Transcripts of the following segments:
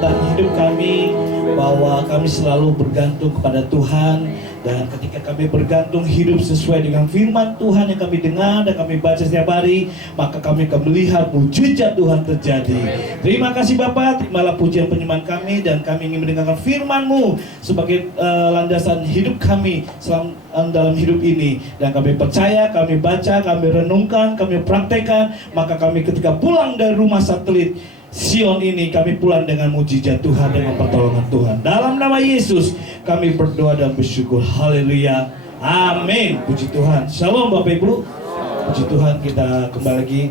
kekuatan hidup kami, bahwa kami selalu bergantung kepada Tuhan. Dan ketika kami bergantung hidup sesuai dengan firman Tuhan yang kami dengar dan kami baca setiap hari, maka kami akan melihat mujizat Tuhan terjadi. Terima kasih Bapa, terimalah pujian penyembahan kami, dan kami ingin mendengarkan firman-Mu sebagai landasan hidup kami dalam hidup ini. Dan kami percaya, kami baca, kami renungkan, kami praktekkan, maka kami ketika pulang dari rumah satelit Sion ini, kami pulang dengan mujizat Tuhan, dengan pertolongan Tuhan. Dalam nama Yesus kami berdoa dan bersyukur. Haleluya, amin. Puji Tuhan. Shalom Bapak Ibu. Puji Tuhan, kita kembali lagi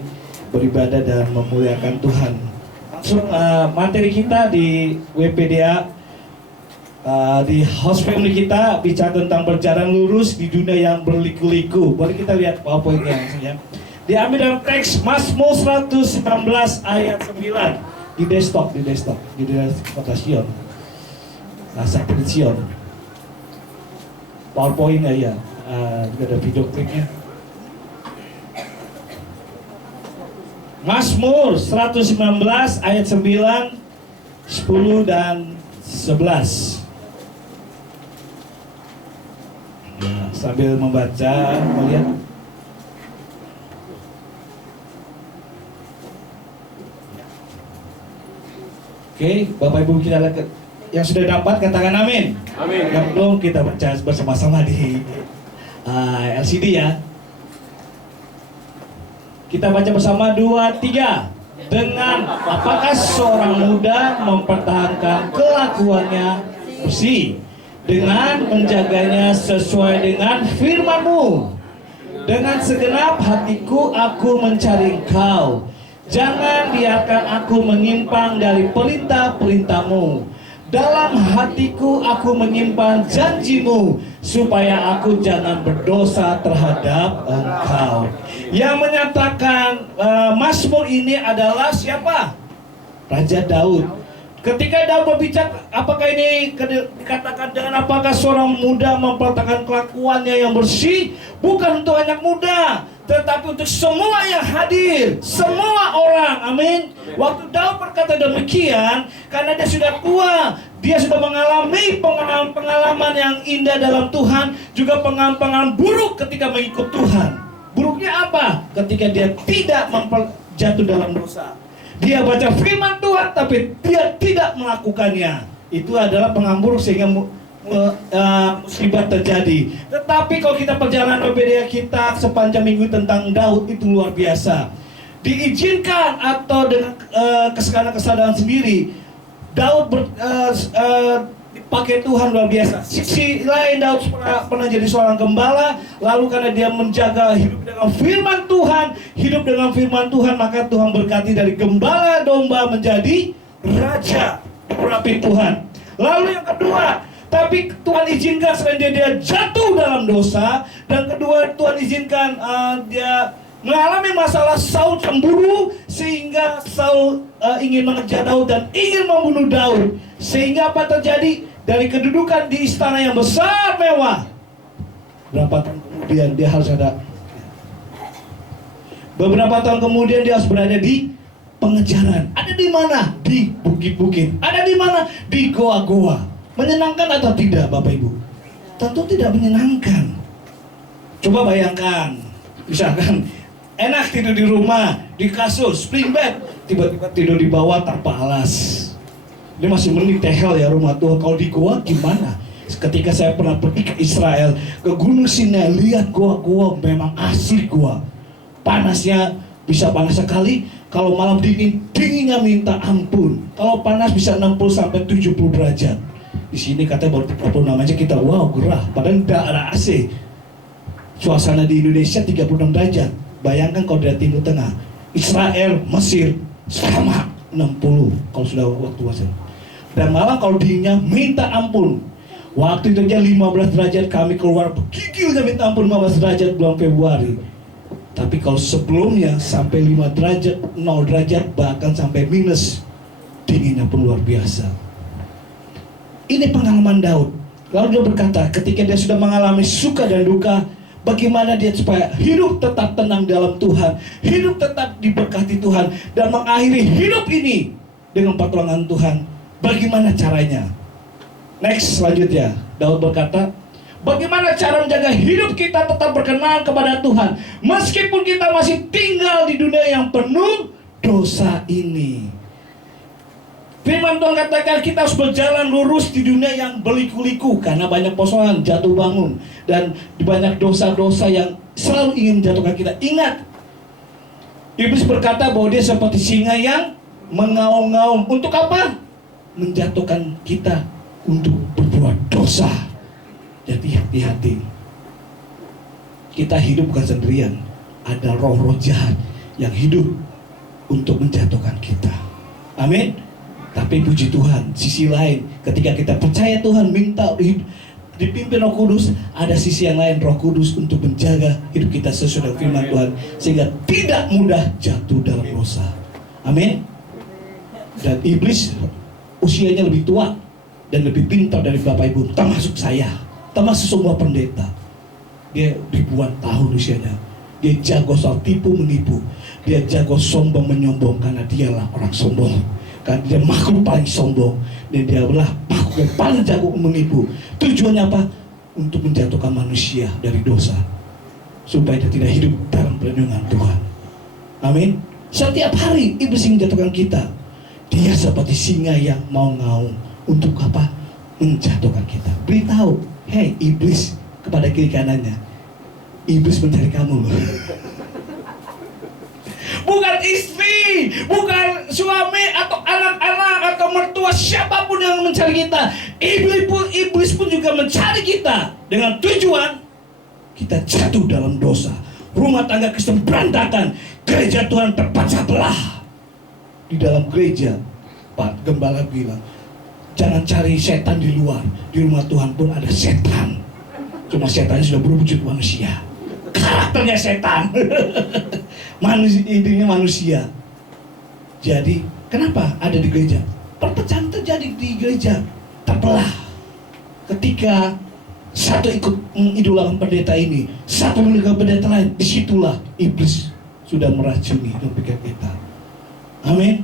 beribadah dan memuliakan Tuhan. Langsung materi kita di WPDA, di host family kita bicara tentang berjalan lurus di dunia yang berliku-liku. Boleh kita lihat PowerPoint-nya langsung ya. Diambil dalam teks Mazmur 119 ayat 9 di desktop di kota Sion, satelit Sion. PowerPoint-nya ya, juga ada video klipnya. Mazmur 119 ayat 9, 10 dan 11. Nah, sambil membaca, melihat. Oke, Bapak Ibu kita lihat yang sudah dapat, katakan amin. Amin. Yang belum, kita baca bersama-sama di LCD ya. Kita baca bersama 2, 3. Dengan apakah seorang muda mempertahankan kelakuannya bersih, dengan menjaganya sesuai dengan firman-Mu. Dengan segenap hatiku aku mencari Engkau. Jangan biarkan aku menyimpang dari perintah-perintah-Mu. Dalam hatiku aku menyimpan janji-Mu, supaya aku jangan berdosa terhadap Engkau. Yang menyatakan Mazmur ini adalah siapa? Raja Daud. Ketika Daud berbicara, apakah ini dikatakan dengan apakah seorang muda mempertahankan kelakuannya yang bersih? Bukan untuk anak muda, tetapi untuk semua yang hadir, semua orang, amin. Waktu Daud berkata demikian, karena dia sudah tua, dia sudah mengalami pengalaman yang indah dalam Tuhan, juga pengalaman buruk ketika mengikut Tuhan. Buruknya apa? Ketika dia tidak jatuh dalam dosa. Dia baca firman Tuhan, tapi dia tidak melakukannya. Itu adalah pengambil sehingga musibah terjadi. Tetapi kalau kita perjalanan berbeda kita sepanjang minggu tentang Daud, itu luar biasa. Diizinkan atau dengan kesadaran sendiri, Daud dipakai Tuhan luar biasa. Sisi lain, Daud pernah jadi seorang gembala, lalu karena dia menjaga hidup dengan firman Tuhan, maka Tuhan berkati dari gembala domba menjadi raja, diurapi Tuhan. Lalu yang kedua, tapi Tuhan izinkan selain dia jatuh dalam dosa, dan kedua Tuhan izinkan dia mengalami masalah Saul cemburu, sehingga Saul ingin mengejar Daud dan ingin membunuh Daud. Sehingga apa terjadi? Dari kedudukan di istana yang besar mewah, beberapa tahun kemudian dia harus berada di pengejaran. Ada di mana? Di bukit-bukit. Ada di mana? Di goa-goa. Menyenangkan atau tidak Bapak Ibu? Tentu tidak menyenangkan. Coba bayangkan, misalkan enak tidur di rumah, di kasur, spring bed, tiba-tiba tidur di bawah tanpa alas. Ini masih mending tehel ya rumah Tuhan. Kalau di goa gimana? Ketika saya pernah pergi ke Israel, ke Gunung Sinai, lihat goa-goa memang asli goa. Panasnya bisa panas sekali. Kalau malam dinginnya minta ampun. Kalau panas bisa 60 sampai 70 derajat. Di sini katanya baru 36 aja kita wow gerah. Padahal tidak ada AC. Suasana di Indonesia 36 derajat. Bayangkan kalau dari Timur Tengah, Israel, Mesir sama 60 kalau sudah waktu puasa. Dan malah kalau dinginnya minta ampun. Waktu itu aja 15 derajat kami keluar bergigilnya minta ampun 15 derajat bulan Februari. Tapi kalau sebelumnya sampai 5 derajat, 0 derajat, bahkan sampai minus, dinginnya pun luar biasa. Ini pengalaman Daud. Lalu dia berkata, ketika dia sudah mengalami suka dan duka, bagaimana dia supaya hidup tetap tenang dalam Tuhan, hidup tetap diberkati Tuhan, dan mengakhiri hidup ini dengan pertolongan Tuhan. Bagaimana caranya? Next, selanjutnya Daud berkata, bagaimana cara menjaga hidup kita tetap berkenan kepada Tuhan meskipun kita masih tinggal di dunia yang penuh dosa ini? Firman Tuhan katakan kita harus berjalan lurus di dunia yang berliku-liku karena banyak persoalan, jatuh bangun, dan banyak dosa-dosa yang selalu ingin menjatuhkan kita. Ingat, iblis berkata bahwa dia seperti singa yang mengaum-ngaum. Untuk apa? Menjatuhkan kita untuk berbuat dosa. Jadi hati-hati. Kita hidup bukan sendirian. Ada roh-roh jahat yang hidup untuk menjatuhkan kita. Amin. Tapi puji Tuhan, sisi lain, ketika kita percaya Tuhan, minta dipimpin Roh Kudus, ada sisi yang lain, Roh Kudus untuk menjaga hidup kita sesuai dengan firman Tuhan, sehingga tidak mudah jatuh dalam dosa. Amin. Dan iblis usianya lebih tua dan lebih pintar dari Bapak Ibu, termasuk saya, termasuk semua pendeta. Dia ribuan tahun usianya. Dia jago soal tipu menipu. Dia jago sombong menyombong karena dialah orang sombong. Karena dia makhluk paling sombong, dan dia adalah makhluk yang paling jago menipu. Tujuannya apa? Untuk menjatuhkan manusia dari dosa, supaya dia tidak hidup dalam perlindungan Tuhan. Amin. Setiap hari iblis ingin menjatuhkan kita. Dia seperti singa yang mau ngaum. Untuk apa? Menjatuhkan kita. Beritahu, hei iblis, kepada kiri kanannya, iblis mencari kamu loh. Bukan istri, bukan suami atau anak-anak atau mertua, siapapun yang mencari kita. Iblis pun juga mencari kita dengan tujuan kita jatuh dalam dosa. Rumah tangga Kristen berantakan, gereja Tuhan terpecah belah. Di dalam gereja, Pak Gembala bilang, jangan cari setan di luar. Di rumah Tuhan pun ada setan. Cuma setannya sudah berwujud manusia. Karakternya setan. Intinya manusia. Jadi kenapa ada di gereja? Perpecahan terjadi di gereja, terbelah. Ketika satu ikut mengidolakan pendeta ini, satu mengidolakan pendeta lain, disitulah iblis sudah meracuni dan pikiran kita. Amin.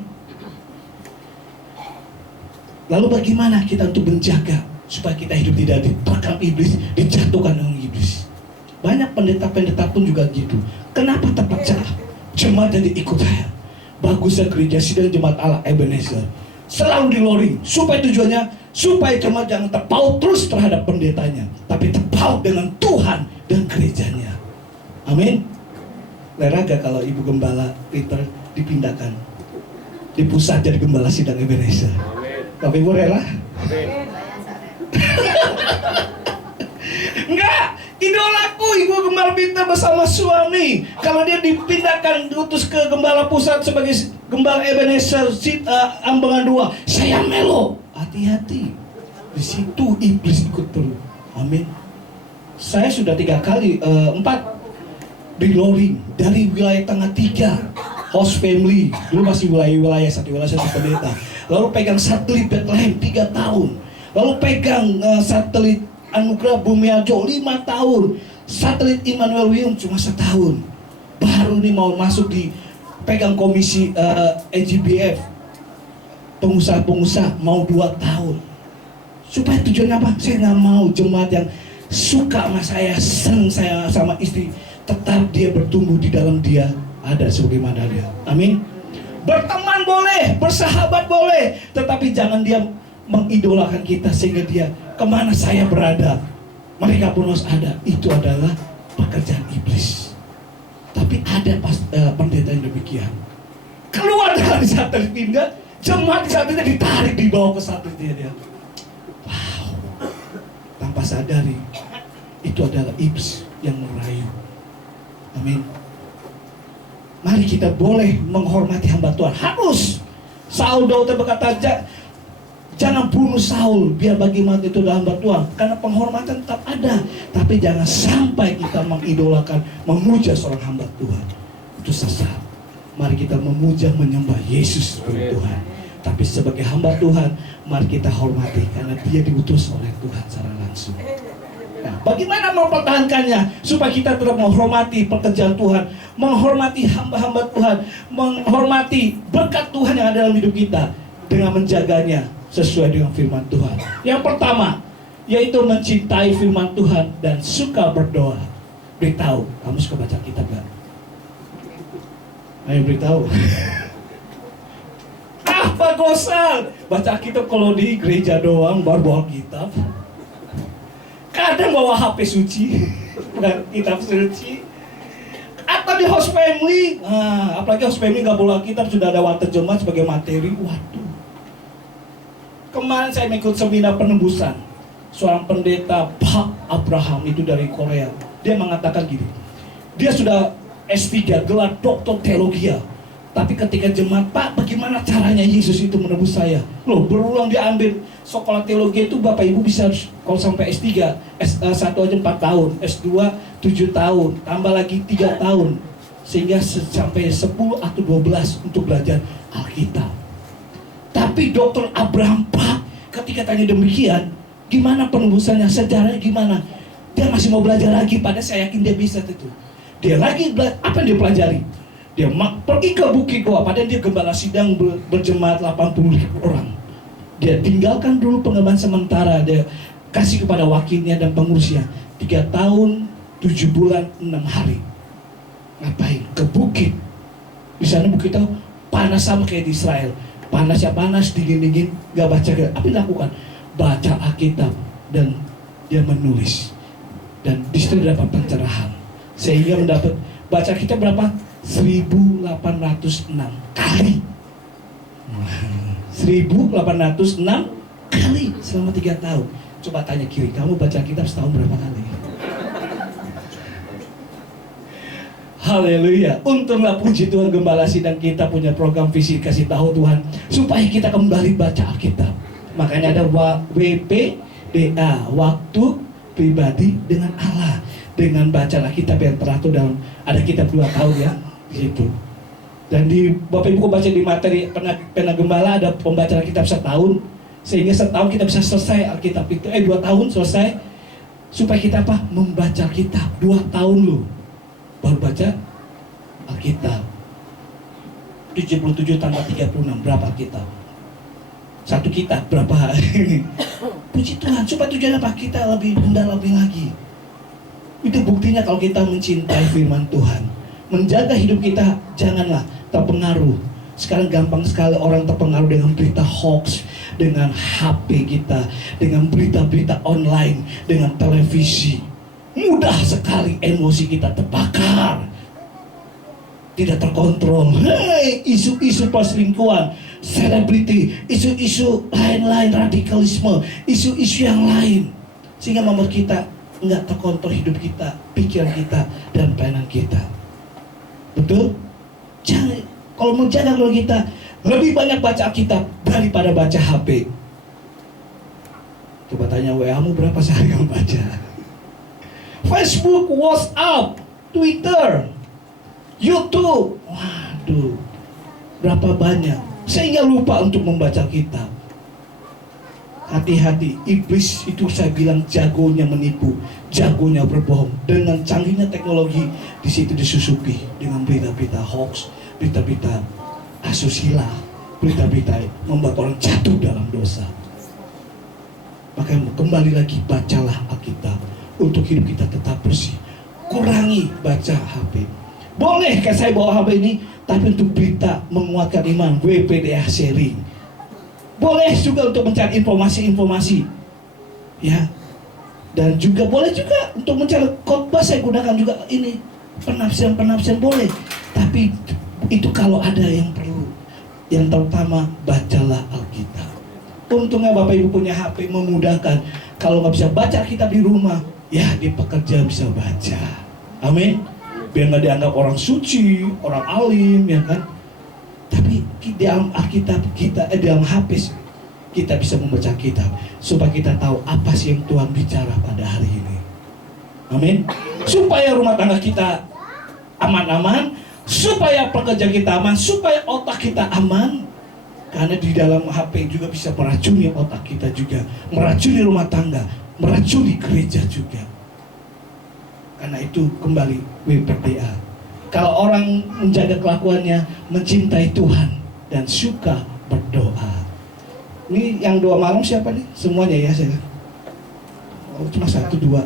Lalu bagaimana kita untuk menjaga supaya kita hidup tidak diterkam iblis, dijatuhkan oleh iblis? Banyak pendeta-pendeta pun juga gitu. Kenapa terpecah? Jemaat jadi ikut saya. Bagusnya gereja sidang jemaat Allah Ebenezer selalu di-loring. Supaya tujuannya, supaya jemaat jangan terpaut terus terhadap pendetanya, tapi terpaut dengan Tuhan dan gerejanya. Amin. Lera gak kalau Ibu Gembala Peter dipindahkan di pusat jadi gembala sidang Ebenezer? Bapak Ibu rela? Enggak, idolaku Ibu Gembala Peter bersama suami. Kalau dia dipindahkan, diutus ke Gembala Pusat sebagai Gembala Ebenezer Ambangan 2, saya melo. Hati-hati. Di situ iblis ikut terus. Amin. Saya sudah 4 di-loring dari wilayah Tengah 3, host family. Dulu masih wilayah satu pendeta. Lalu pegang satelit Bethlehem 3 tahun. Lalu pegang satelit Anugerah Bumiajo 5 tahun. Satelit Immanuel William cuma 1 tahun. Baru nih mau masuk di pegang komisi EGBF. Pengusaha-pengusaha mau 2 tahun. Supaya tujuannya apa? Saya nggak mau jemaat yang suka sama saya, senang saya sama istri, tetap dia bertumbuh di dalam dia ada sebagaimana dia. Amin. Berteman boleh, bersahabat boleh, tetapi jangan dia mengidolakan kita sehingga dia kemana saya berada mereka pun harus ada. Itu adalah pekerjaan iblis. Tapi ada pendeta yang demikian, keluar dari satelit pindah, jemaat di satelitnya ditarik dibawa ke satelitnya dia. Wow, tanpa sadari itu adalah iblis yang merayu. Amin. Mari kita boleh menghormati hamba Tuhan. Harus. Saul Daud berkata, jangan bunuh Saul, biar bagaimana itu adalah hamba Tuhan. Karena penghormatan tetap ada. Tapi jangan sampai kita mengidolakan, memuja seorang hamba Tuhan. Itu sesat. Mari kita memuja, menyembah Yesus sebagai Tuhan. Tapi sebagai hamba Tuhan, mari kita hormati. Karena dia diutus oleh Tuhan secara langsung. Nah, bagaimana mempertahankannya supaya kita tetap menghormati pekerjaan Tuhan, menghormati hamba-hamba Tuhan, menghormati berkat Tuhan yang ada dalam hidup kita dengan menjaganya sesuai dengan firman Tuhan. Yang pertama, yaitu mencintai firman Tuhan dan suka berdoa. Beritahu, kamu suka baca kitab gak? Ayo beritahu. Apa gosal? Baca kitab kalau di gereja doang, baru bawa kitab. Kadang bawa HP suci, dan kitab suci. Atau di host family, apalagi host family gak bawa kitab, sudah ada terjemah sebagai materi. Waduh. Kemarin saya mengikut seminar penembusan. Seorang pendeta Pak Abraham itu dari Korea. Dia mengatakan gini, dia sudah S3, gelar doktor teologi. Tapi ketika jemaat, Pak, bagaimana caranya Yesus itu menebus saya? Loh, berulang diambil sekolah teologi itu Bapak Ibu bisa kalau sampai S3, S1 aja 4 tahun, S2 7 tahun, tambah lagi 3 tahun. Sehingga sampai 10 atau 12 untuk belajar Alkitab. Tapi Dr. Abraham, Pak, ketika tanya demikian, gimana penebusannya, sejarahnya gimana? Dia masih mau belajar lagi, pada saya yakin dia bisa itu. Dia lagi belajar, apa yang dia pelajari? Dia pergi ke Bukit Goa, padahal dia gembala sidang berjemaat 80.000 orang. Dia tinggalkan dulu pengembangan sementara, dia kasih kepada wakilnya dan pengurusnya 3 tahun, 7 bulan, 6 hari. Ngapain? Ke bukit. Di sana bukit tahu panas sama kayak di Israel. Panas ya panas, dingin-dingin, gak baca. Apa yang dilakukan? Baca Alkitab dan dia menulis. Dan di situ dapat pencerahan. Sehingga mendapat baca kita berapa? 1806 kali. 1806 kali selama 3 tahun. Coba tanya kiri, kamu baca kitab setahun berapa kali? Haleluya. Untunglah puji Tuhan Gembala Sidang kita punya program visi kasih tahu Tuhan supaya kita kembali baca Alkitab. Makanya ada WPDA, waktu pribadi dengan Allah, dengan baca Alkitab yang teratur dalam ada kitab 2 tahun ya di situ. Dan di Bapak Ibu baca di materi pena gembala ada pembacaan Alkitab setahun, sehingga setahun kita bisa selesai Alkitab itu 2 tahun selesai, supaya kita apa? Membaca Alkitab 2 tahun loh baru baca Alkitab. 77 tambah 36 berapa Alkitab? Satu kitab berapa hari? Puji Tuhan, supaya tujuan apa? Kita lebih mendalami lagi. Itu buktinya kalau kita mencintai firman Tuhan, menjaga hidup kita, janganlah terpengaruh. Sekarang gampang sekali orang terpengaruh dengan berita hoax, dengan HP kita, dengan berita-berita online, dengan televisi. Mudah sekali emosi kita terbakar, tidak terkontrol. Hei, isu-isu perselingkuhan, selebriti, isu-isu lain-lain, radikalisme, isu-isu yang lain, sehingga membuat kita nggak terkontrol hidup kita, pikiran kita, dan pelayanan kita. Betul? Jangan, kalau menjaga kalau kita lebih banyak baca Alkitab daripada baca HP. Coba tanya WA-mu berapa sehari kamu baca? Facebook, WhatsApp, Twitter, YouTube, waduh, berapa banyak? Sehingga lupa untuk membaca kitab. Hati-hati, iblis itu saya bilang jagonya menipu, jagonya berbohong. Dengan canggihnya teknologi, di situ disusupi dengan berita-berita hoax, berita-berita asusila, berita-berita membuat orang jatuh dalam dosa. Maka kembali lagi, bacalah Alkitab untuk hidup kita tetap bersih. Kurangi baca HP. Boleh kan saya bawa HP ini, tapi untuk berita menguatkan iman, WPDA sharing. Boleh juga untuk mencari informasi-informasi, ya. Dan juga boleh juga untuk mencari khotbah, saya gunakan juga ini penafsiran boleh. Tapi itu kalau ada yang perlu. Yang terutama bacalah Alkitab. Untungnya Bapak Ibu punya HP memudahkan. Kalau nggak bisa baca Alkitab di rumah, ya di pekerjaan bisa baca. Amin. Biar nggak dianggap orang suci, orang alim, ya kan. Tapi di dalam Alkitab kita, dalam HP kita bisa membaca kitab supaya kita tahu apa sih yang Tuhan bicara pada hari ini. Amin. Supaya rumah tangga kita aman-aman, supaya pekerjaan kita aman, supaya otak kita aman. Karena di dalam HP juga bisa meracuni otak kita juga, meracuni rumah tangga, meracuni gereja juga. Karena itu kembali WPDA. Kalau orang menjaga kelakuannya, mencintai Tuhan dan suka berdoa. Ini yang 2 malam siapa nih? Semuanya ya saya. Oh, cuma 1, 2, 5,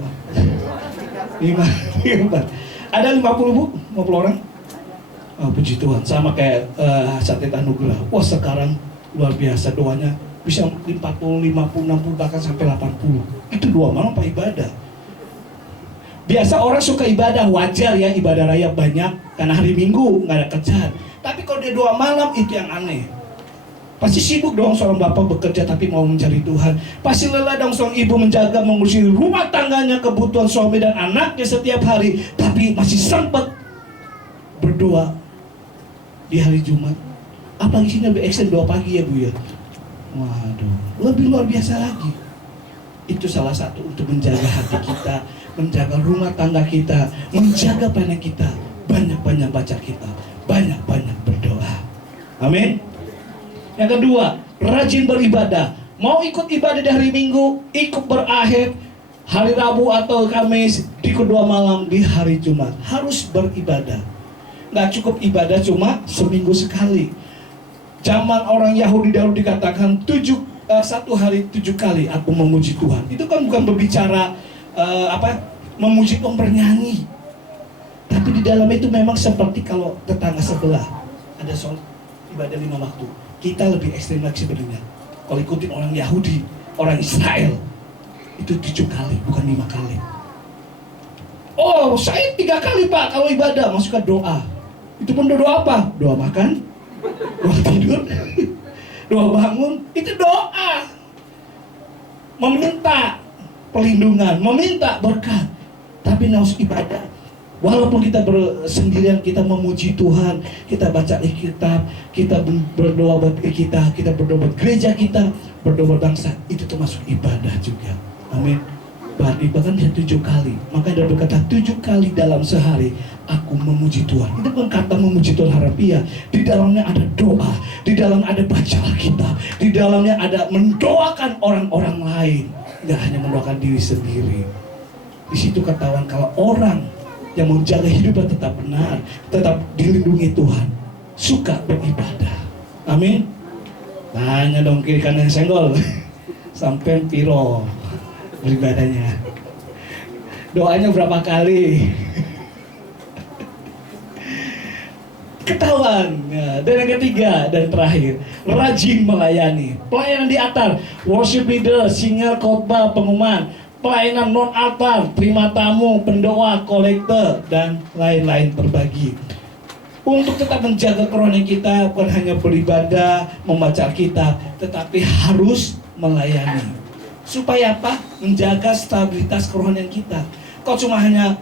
4. Ada 50 bu? 50 orang? Oh, puji Tuhan. Sama kayak Satet Anugerah. Wah sekarang luar biasa doanya. Bisa 40, 50, 60, bahkan sampai 80. Itu 2 malam Pak ibadah. Biasa orang suka ibadah, wajar ya ibadah raya banyak. Karena hari Minggu nggak ada kerjaan. Tapi kalau dia 2 malam itu yang aneh. Pasti sibuk dong seorang bapak bekerja tapi mau mencari Tuhan. Pasti lelah dong seorang ibu menjaga mengurusi rumah tangganya, kebutuhan suami dan anaknya setiap hari. Tapi masih sempat berdoa di hari Jumat. Apalagi sini lebih ekstrim doa pagi ya Bu ya. Waduh, lebih luar biasa lagi. Itu salah satu untuk menjaga hati kita, menjaga rumah tangga kita, menjaga pandangan kita. Banyak-banyak baca kita, banyak-banyak berdoa. Amin. Yang kedua, rajin beribadah. Mau ikut ibadah di hari Minggu, ikut berakhir hari Rabu atau Kamis, ikut 2 malam di hari Jumat. Harus beribadah. Nggak cukup ibadah cuma seminggu sekali. Zaman orang Yahudi dahulu dikatakan 1 hari 7 kali aku memuji Tuhan. Itu kan bukan berbicara memuji bernyanyi. Tapi di dalam itu memang seperti kalau tetangga sebelah ada sholat ibadah 5 waktu. Kita lebih ekstrim lagi sebenarnya. Kalau ikutin orang Yahudi, orang Israel, itu 7 kali, bukan 5 kali. Oh, saya 3 kali Pak kalau ibadah, masukkan doa. Itu pun doa apa? Doa makan, doa tidur, doa bangun, itu doa. Meminta perlindungan, meminta berkat. Tapi harus ibadah. Walaupun kita bersendirian, kita memuji Tuhan, kita baca Alkitab, kita berdoa buat kita berdoa buat gereja kita, berdoa buat bangsa, itu termasuk ibadah juga. Amin. Bahkan bisa 7 kali. Maka dia berkata 7 kali dalam sehari aku memuji Tuhan. Itu bukan kata memuji Tuhan harafiah. Di dalamnya ada doa, di dalam ada baca Alkitab, di dalamnya ada mendoakan orang-orang lain, nggak hanya mendoakan diri sendiri. Di situ ketahuan kalau orang yang menjaga hidupnya tetap benar, tetap dilindungi Tuhan, suka beribadah. Amin. Tanya dong kiri kanan senggol. Sampai piro beribadahnya. Doanya berapa kali? Ketahuan. Ya, dan yang ketiga dan terakhir, rajin melayani. Pelayanan di altar, worship leader, singer, khotbah, pengumuman, pelayanan non altar, terima tamu, pendoa, kolektor, dan lain-lain berbagi. Untuk tetap menjaga kerohanian kita, bukan hanya beribadah, membaca Alkitab, tetapi harus melayani. Supaya apa? Menjaga stabilitas kerohanian kita. Kau cuma hanya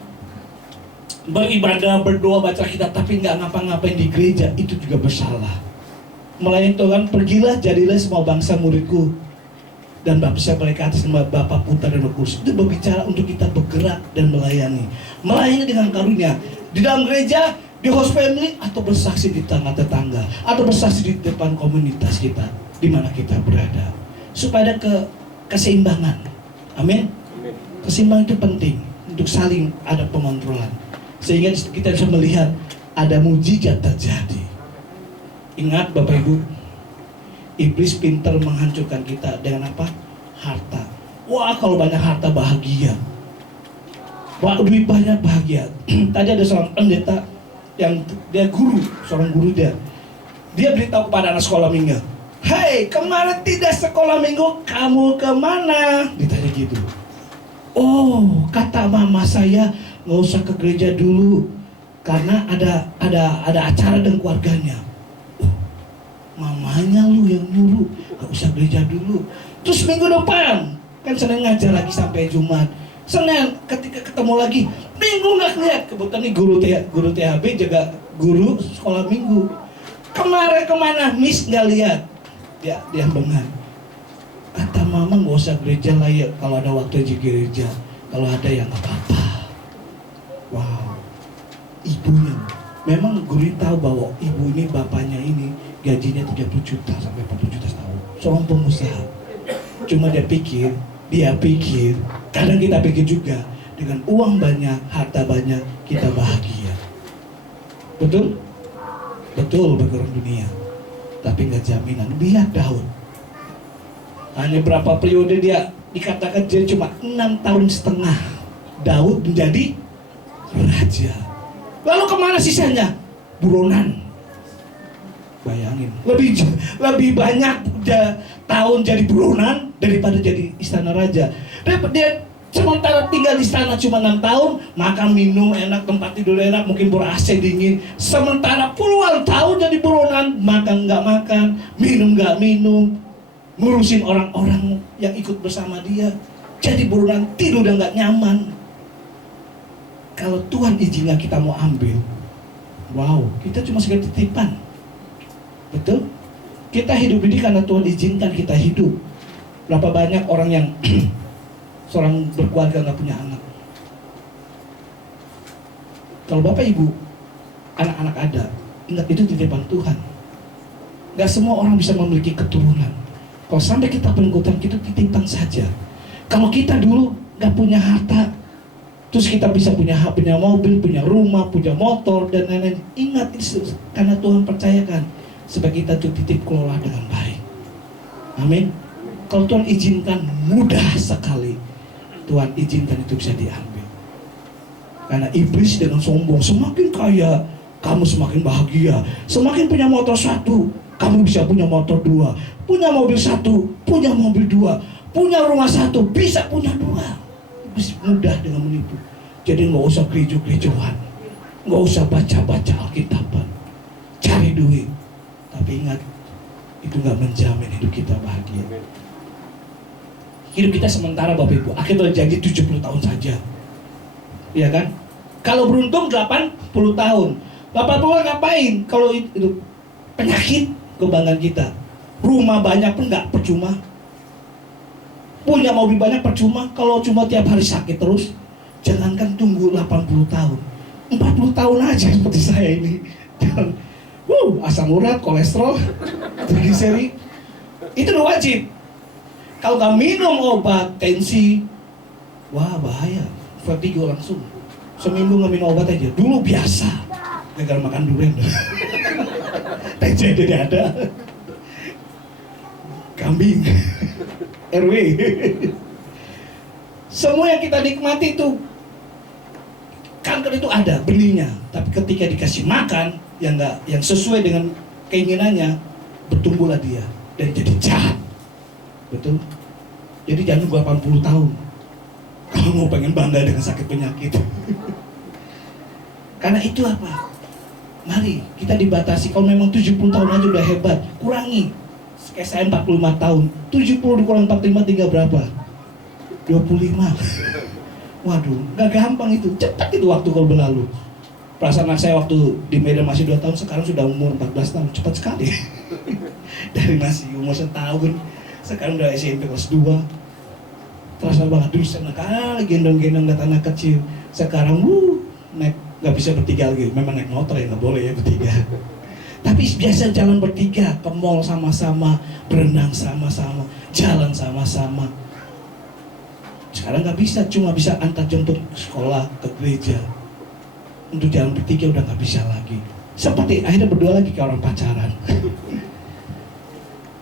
beribadah, berdoa, baca Alkitab, tapi nggak ngapa-ngapain di gereja, itu juga bersalah. Melayani Tuhan, pergilah, jadilah semua bangsa muridku, dan baptislah mereka atas nama Bapa, Putra, dan Roh Kudus. Itu berbicara untuk kita bergerak dan melayani. Melayani dengan karunia. Di dalam gereja, di host family, atau bersaksi di tengah tetangga, atau bersaksi di depan komunitas kita, di mana kita berada. Supaya ada keseimbangan. Amin. Keseimbangan itu penting untuk saling ada pengontrolan. Sehingga kita bisa melihat ada mujizat terjadi. Ingat Bapak Ibu, iblis pintar menghancurkan kita dengan apa? Harta. Wah, kalau banyak harta bahagia. Wah, duit banyak bahagia. Tadi ada seorang pendeta yang dia guru, seorang guru dia. Dia beritahu kepada anak sekolah minggu, "Hei, kemarin tidak sekolah minggu, kamu kemana?" Ditanya gitu. "Oh, kata mama saya nggak usah ke gereja dulu karena ada acara dengan keluarganya." Mamanya lu yang nyuruh, gak usah gereja dulu. Terus minggu depan, kan Senin ngajar lagi sampai Jumat. Senin ketika ketemu lagi, Minggu gak lihat. Kebetulan nih guru THB jaga guru sekolah minggu. Kemarin kemana? Miss gak lihat. Dia bengar. Kata mama gak usah gereja lah ya, kalau ada waktu aja gereja. Kalau ada ya gak apa-apa. Wow, ibunya. Memang guru tahu bahwa ibu ini, bapaknya ini gajinya 30 juta sampai 40 juta setahun. Seorang pengusaha. Cuma dia pikir, kadang kita pikir juga, dengan uang banyak, harta banyak, kita bahagia. Betul? Betul bagi orang dunia. Tapi nggak jaminan. Lihat Daud. Hanya berapa periode dia, dikatakan dia cuma 6 tahun setengah Daud menjadi raja. Lalu kemana sisanya? Buronan. Bayangin, lebih banyak tahun jadi buronan daripada jadi istana raja. Dia sementara tinggal di istana cuma 6 tahun, makan minum enak, tempat tidur enak, mungkin ber AC dingin. Sementara puluhan tahun jadi buronan, makan nggak makan, minum nggak minum, ngurusin orang-orang yang ikut bersama dia. Jadi buronan, tidur dan nggak nyaman. Kalau Tuhan izinkan kita mau ambil, wow, kita cuma sekedar titipan. Betul? Kita hidup ini karena Tuhan izinkan kita hidup. Berapa banyak orang yang seorang berkeluarga nggak punya anak. Kalau Bapak Ibu anak-anak ada, ingat itu titipan Tuhan. Gak semua orang bisa memiliki keturunan. Kalau sampai kita peningkutan, kita titipan saja. Kalau kita dulu gak punya harta, terus kita bisa punya mobil, punya rumah, punya motor dan lain-lain, ingat itu karena Tuhan percayakan supaya kita tuh titip kelola dengan baik. Amin. Kalau Tuhan izinkan, mudah sekali Tuhan izinkan itu bisa diambil. Karena iblis dengan sombong, semakin kaya kamu semakin bahagia. Semakin punya motor 1, kamu bisa punya motor 2. Punya mobil 1, punya mobil 2. Punya rumah 1, bisa punya 2. Iblis mudah dengan menipu. Jadi nggak usah gereja-gerejaan, nggak usah baca-baca Alkitaban, cari duit. Tapi ingat, itu nggak menjamin hidup kita bahagia. Hidup kita sementara Bapak Ibu, akhirnya janji 70 tahun saja. Iya kan? Kalau beruntung 80 tahun. 80 ngapain? Kalau itu penyakit, kebanggaan kita. Rumah banyak pun nggak percuma. Punya mobil banyak percuma. Kalau cuma tiap hari sakit terus, jangankan tunggu 80 tahun. 40 tahun aja seperti saya ini. Dan asam urat, kolesterol, trigliseri, itu udah wajib. Kalau nggak minum obat tensi, wah bahaya, vertigo langsung. Seminggu nggak minum obat aja. Dulu biasa, gagal makan durian. TC jadi ada. Kambing, RW. Semua yang kita nikmati itu, kanker itu ada benihnya. Tapi ketika dikasih makan yang sesuai dengan keinginannya, bertumbuhlah dia dan jadi jahat. Betul? Jadi jangan nunggu 80 tahun kalau mau pengen bangga dengan sakit penyakit. Karena itu apa? Mari kita dibatasi. Kalau memang 70 tahun aja udah hebat, kurangi. Kayak saya 45 tahun, 70 dikurang 45 tinggal berapa? 25. Waduh, gak gampang itu. Cepat itu waktu kalau berlalu. Perasaan saya waktu di Medan masih 2 tahun, sekarang sudah umur 14 tahun. Cepat sekali. Dari masih umur 1 tahun, sekarang udah SMP kelas 2. Terasa banget dulu saya kali gendong-gendong lihat anak kecil. Sekarang naik nggak bisa bertiga lagi. Memang naik motor ya nggak boleh ya bertiga. Tapi biasa jalan bertiga, ke mall sama-sama, berenang sama-sama, jalan sama-sama. Sekarang nggak bisa, cuma bisa antar jemput sekolah ke gereja. Untuk jalan bertiga udah nggak bisa lagi. Seperti akhirnya berdua lagi kayak orang pacaran.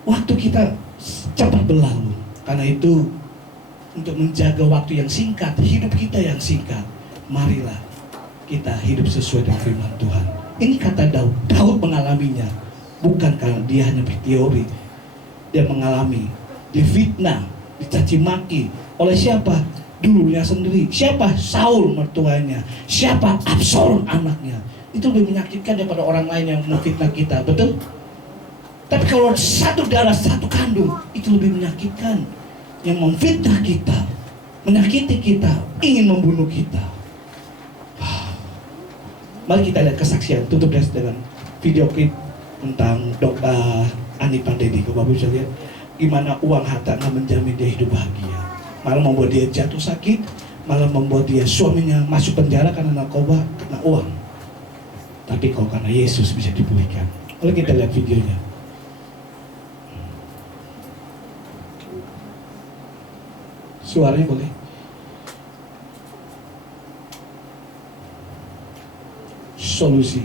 Waktu kita cepat berlalu. Karena itu untuk menjaga waktu yang singkat, hidup kita yang singkat, marilah kita hidup sesuai dengan firman Tuhan. Ini kata Daud. Daud mengalaminya, bukan karena dia hanya berteori. Dia mengalami, difitnah, dicaci maki oleh siapa? Dulunya sendiri. Siapa? Saul mertuanya. Siapa? Absalom anaknya. Itu lebih menyakitkan daripada orang lain yang memfitnah kita, betul? Tapi kalau satu darah, satu kandung, itu lebih menyakitkan. Yang memfitnah kita, menyakiti kita, ingin membunuh kita. Mari kita lihat kesaksian, tutup dengan video klip tentang Dr. Ani Pandedi. Bapak bisa lihat gimana uang harta nggak menjamin dia hidup bahagia. Malah membuat dia jatuh sakit, malah membuat dia suaminya masuk penjara karena narkoba, karena uang. Tapi kalau karena Yesus bisa dipulihkan. Mari kita lihat videonya. Suaranya boleh? Solusi.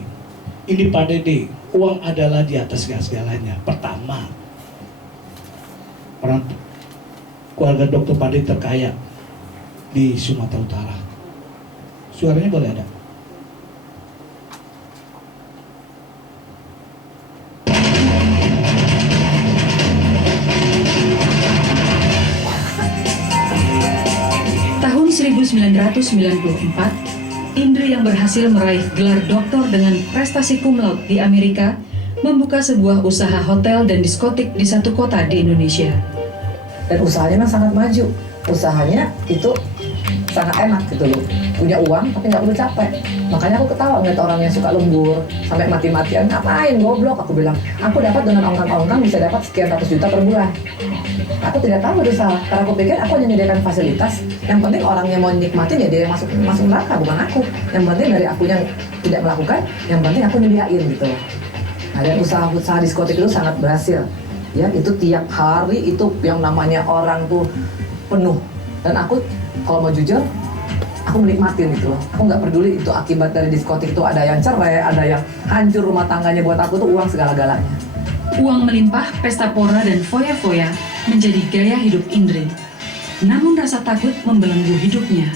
Ini pada D, uang adalah di atas segala-galanya. Pertama, orang keluarga Dokter Pandi terkaya di Sumatera Utara. Suaranya boleh ada? Tahun 1994, Indri yang berhasil meraih gelar doktor dengan prestasi cum laude di Amerika membuka sebuah usaha hotel dan diskotik di satu kota di Indonesia. Dan usahanya memang sangat maju. Usahanya itu sangat enak gitu loh. Punya uang tapi nggak perlu capek. Makanya aku ketawa ngeliat orang yang suka lembur sampai mati-matian, ngapain goblok? Aku bilang, aku dapat dengan ongkang-ongkang bisa dapat sekian ratus juta per bulan. Aku tidak tahu itu salah, karena aku pikir aku hanya menyediakan fasilitas. Yang penting orangnya mau nikmatin ya dia yang masuk neraka, bukan aku. Yang penting dari aku yang tidak melakukan, yang penting aku nyediain gitu. Nah, dan usaha diskotik itu sangat berhasil. Ya, itu tiap hari itu yang namanya orang tuh penuh. Dan aku kalau mau jujur, aku menikmatin gitu loh. Aku nggak peduli itu akibat dari diskotik itu ada yang cerai, ada yang hancur rumah tangganya, buat aku tuh uang segala-galanya. Uang melimpah, pesta pora dan foya-foya menjadi gaya hidup Indri. Namun rasa takut membelenggu hidupnya.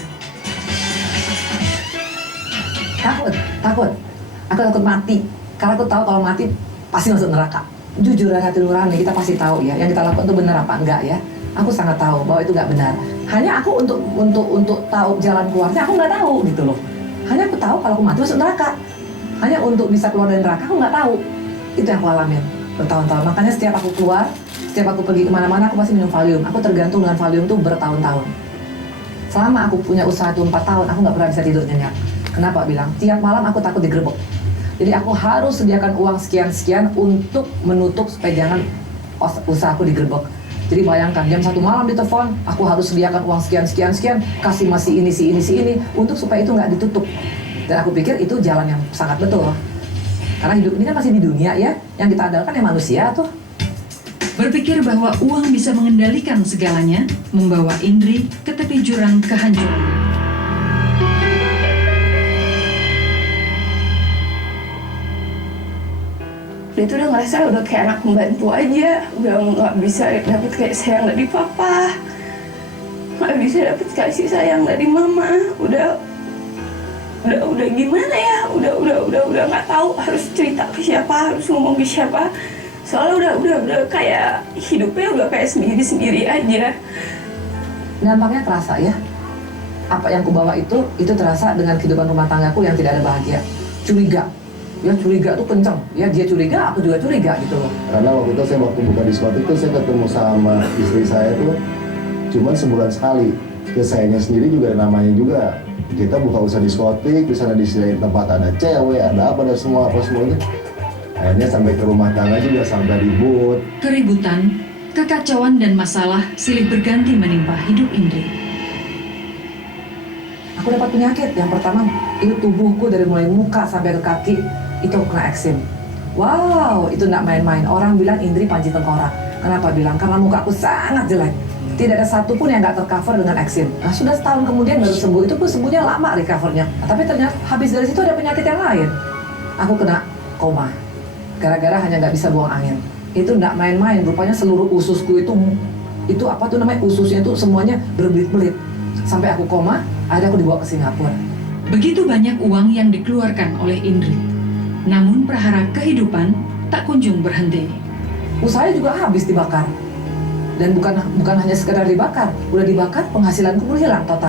Takut. Aku takut mati. Karena aku tahu kalau mati pasti masuk neraka. Jujur dan hati nurani kita pasti tahu ya, yang kita lakukan itu benar apa enggak ya. Aku sangat tahu bahwa itu nggak benar. Hanya aku untuk tahu jalan keluarnya aku nggak tahu gitu loh. Hanya aku tahu kalau aku mati masuk neraka. Hanya untuk bisa keluar dari neraka aku nggak tahu. Itu yang aku alamin bertahun-tahun. Makanya setiap aku keluar, setiap aku pergi kemana-mana aku pasti minum Valium. Aku tergantung dengan Valium tuh bertahun-tahun. Selama aku punya usaha itu 4 tahun, aku nggak pernah bisa tidur nyenyak. Kenapa bilang? Tiap malam aku takut digerebek. Jadi aku harus sediakan uang sekian-sekian untuk menutup supaya jangan usahaku digerebek. Jadi bayangkan jam 1 malam ditelepon, aku harus sediakan uang sekian, kasih masih ini, untuk supaya itu nggak ditutup. Dan aku pikir itu jalan yang sangat betul. Karena hidup ini kan masih di dunia ya, yang kita andalkan ya manusia tuh. Berpikir bahwa uang bisa mengendalikan segalanya, membawa Indri ke tepi jurang kehancuran. Dia tuh udah ngerasa udah kayak anak pembantu aja, udah nggak bisa dapet kayak sayang dari papa, nggak bisa dapet kasih sayang dari mama, udah gimana ya, udah nggak tahu harus cerita ke siapa, harus ngomong ke siapa, soalnya udah kayak hidupnya udah kayak sendiri aja. Dampaknya terasa ya. Apa yang kubawa itu terasa dengan kehidupan rumah tanggaku yang tidak ada bahagia. Curiga. Ya curiga tuh kenceng, ya dia curiga, aku juga curiga gitu loh. Karena waktu itu saya buka diskotik itu saya ketemu sama istri saya tuh cuma sebulan sekali. Ya sayanya sendiri juga namanya juga kita buka usaha diskotik, di sana disediain tempat ada cewek, ada apa, ada semua apa semuanya. Akhirnya sampai ke rumah tangga juga sampai ribut. Keributan, kekacauan dan masalah silih berganti menimpa hidup Indri. Aku dapat penyakit. Yang pertama itu tubuhku dari mulai muka sampai ke kaki itu kena eksim. Wow, itu nggak main-main. Orang bilang Indri panji tengkorak. Kenapa bilang? Karena muka aku sangat jelek. Tidak ada satupun yang nggak tercover dengan eksim. Nah, sudah setahun kemudian baru sembuh. Itu pun sembuhnya lama recovernya. Nah, tapi ternyata habis dari situ ada penyakit yang lain. Aku kena koma. Gara-gara hanya nggak bisa buang angin. Itu nggak main-main. Rupanya seluruh ususku itu apa tuh namanya, ususnya itu semuanya berbelit-belit. Sampai aku koma, akhirnya aku dibawa ke Singapura. Begitu banyak uang yang dikeluarkan oleh Indri. Namun prahara kehidupan tak kunjung berhenti. Usahanya juga habis dibakar. Dan bukan hanya sekedar dibakar, udah dibakar penghasilanku pun hilang total.